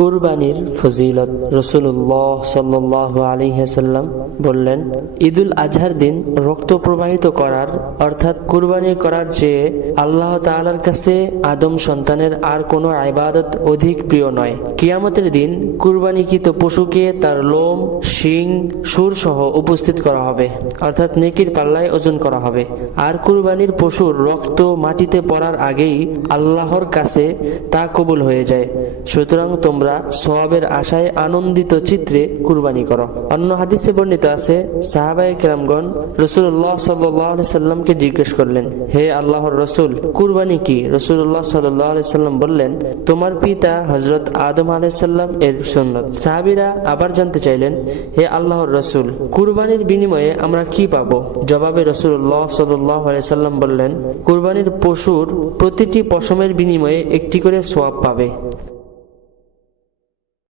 কুরবানির ফজিলত। রাসূলুল্লাহ সাল্লাল্লাহু আলাইহি ওয়াসাল্লাম বললেন, ঈদুল আজহার দিন রক্ত প্রবাহিত করার অর্থাৎ কুরবানি করার চেয়ে আল্লাহ তাআলার কাছে আদম সন্তানের আর কোনো ইবাদত অধিক প্রিয় নয়। কিয়ামতের দিন কুরবানিকৃত পশুকে তার লোম, শিং, সুর সহ উপস্থিত করা হবে, অর্থাৎ নেকির পাল্লায় ওজন করা হবে। আর কুরবানির পশুর রক্ত মাটিতে পড়ার আগেই আল্লাহর কাছে তা কবুল হয়ে যায়। সুতরাং তোমরা সওয়াবের আশায় আনন্দিত চিত্রে কুরবানি করো। অন্য হাদিসে বর্ণিত আছে, সাহাবায়ে কেরামগণ রাসূলুল্লাহ সাল্লাল্লাহু আলাইহি সাল্লামকে জিজ্ঞেস করলেন, হে আল্লাহর রাসূল, কুরবানি কি? রাসূলুল্লাহ সাল্লাল্লাহু আলাইহি সাল্লাম বললেন, তোমার পিতা হযরত আদম আলাইহিস সালাম এর সুন্নত। সাহাবীরা আবার জানতে চাইলেন, হে আল্লাহর রাসূল, কুরবানির বিনিময়ে আমরা কি পাবো? জবাবে রাসূলুল্লাহ সাল্লাল্লাহু আলাইহি সাল্লাম বললেন, কুরবানির পশুর প্রতিটি পশমের বিনিময়ে একটি করে সওয়াব পাবে।